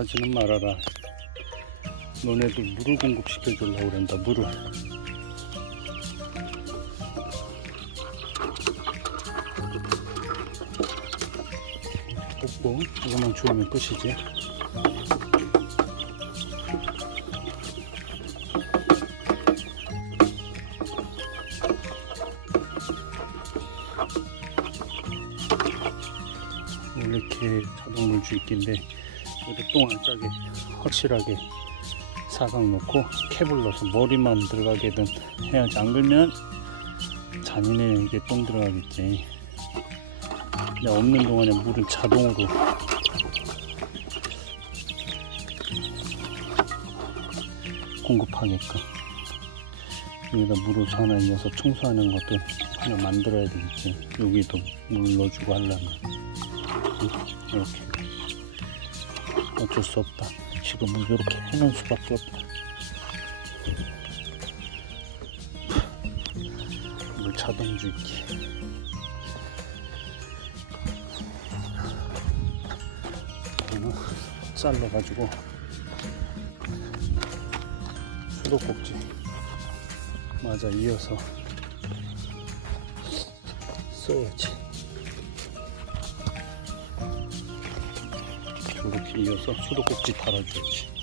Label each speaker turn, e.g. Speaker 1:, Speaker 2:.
Speaker 1: 하지는 말아라. 너네도 물을 공급시켜 주려고 그런다. 물을. 뽑고 이거만 주우면 끝이지. 원래 이렇게 자동물 주입기인데 똥안 싸게 확실하게 사각 놓고 캡을 넣어서 머리만 들어가게든 해야지. 안 그러면 잔인하게 똥 들어가겠지. 근데 없는 동안에 물은 자동으로. 공급하게끔. 여기다 물을 하나 이어서 청소하는 것도 하나 만들어야 되겠지. 여기도 물 넣어주고 하려면. 이렇게 어쩔 수 없다. 지금은 이렇게 해놓을 수밖에 없다. 물 자동 주입기 이거는 잘라가지고 수도꼭지 맞아 이어서 써야지 이렇게 이어서 수도꼭지 달아줘야지